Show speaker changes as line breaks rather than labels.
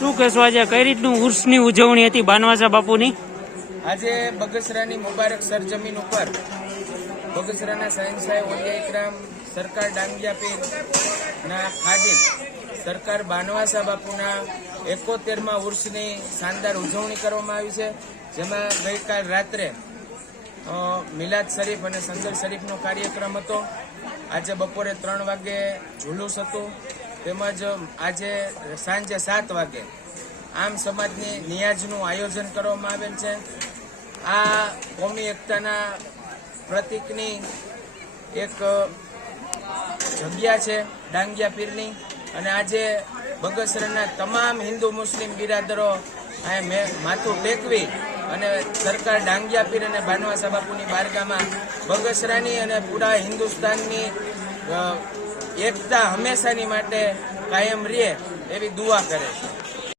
શું કહેશો આજે? કઈ રીતનું ઉર્સની ઉજવણી હતી બાનવાસા બાપુની?
આજે બગસરાની મુબારક સરજમીન ઉપર બગસરાના સાયન્સ સાહેબ સરકાર ડાંગિયા પીર ના સરકાર બાનવાસા બાપુના એકોતેરમાં ઉર્સની શાનદાર ઉજવણી કરવામાં આવી છે, જેમાં ગઈકાલ રાત્રે મિલાદ શરીફ અને સંદર શરીફનો કાર્યક્રમ હતો. આજે બપોરે ત્રણ વાગે જુલુસ હતું. તેમજ આજે સાંજે સાત વાગે આમ સમાજની નિયાજનું આયોજન કરવામાં આવેલ છે. આ કોમી એકતાના પ્રતિકની એક જગ્યા છે, ડાંગિયા પીરની. અને આજે બગસરાના તમામ હિન્દુ મુસ્લિમ બિરાદરો માથું ટેકવી અને સરકાર ડાંગિયા પીર અને બાનવાસા બાપુની બારગામાં બગસરાની અને પૂરા હિન્દુસ્તાનની એકતા હંમેશાની માટે કાયમ રહે એવી દુઆ કરે છે.